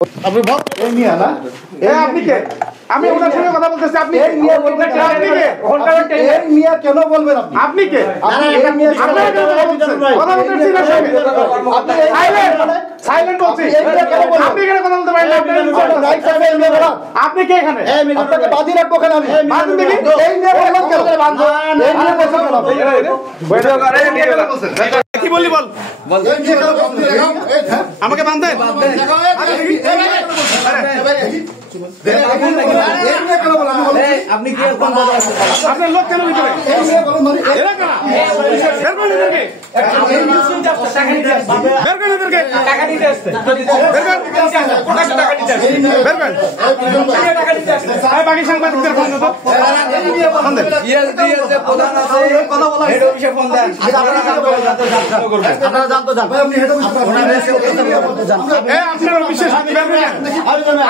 আপনি বল এই মিয়া না আপনি কে? আমি ওনার সঙ্গে কথা বলতেছি। আপনি এই মিয়া বলবেন? আপনি কে? এই মিয়া কেন বলবেন? আপনি আপনি কে? আপনি এই মিয়া আপনারা কেন কথা বলছেন? কথা বলতেছি না সঙ্গে আপনি সাইলেন্ট বলছি। আপনি কেন কথা বলতে পারেন না? রাইট সাইডে এই মিয়া আপনি কে এখানে? আপনাকে বাদি রাখবো কেন? আমি বাদি দেখি এই মিয়া বলবেন কেন? বাঁধো এই মিয়া বলছেন কেন? ভিডিও করে নিয়ে গেল বলছেন কি বলি বল বল এই মিয়া কেন বলছেন? আমাকে বাঁধে আপনি কি আপনার লোক কেন ভিতরে বাকি সাংবাদিকদের ফোন দিত আপনারা জানতো আপনার অফিসে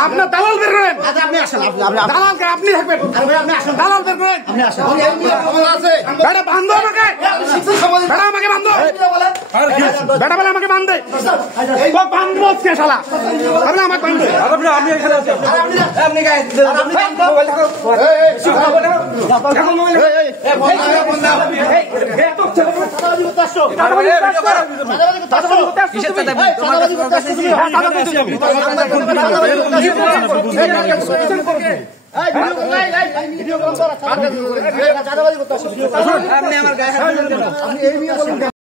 আপনার দালাল বের করেন। দালালকে আপনি থাকবেন, দালাল বের করেন। বেটা বান্ধব আমাকে, বেটা আমাকে বান্ধব, বেটা বলে আমাকে বান্ধে বান্ধব কে শালা আমাকে বান্ধে আপনি এখানে আপনি আমার গায়ে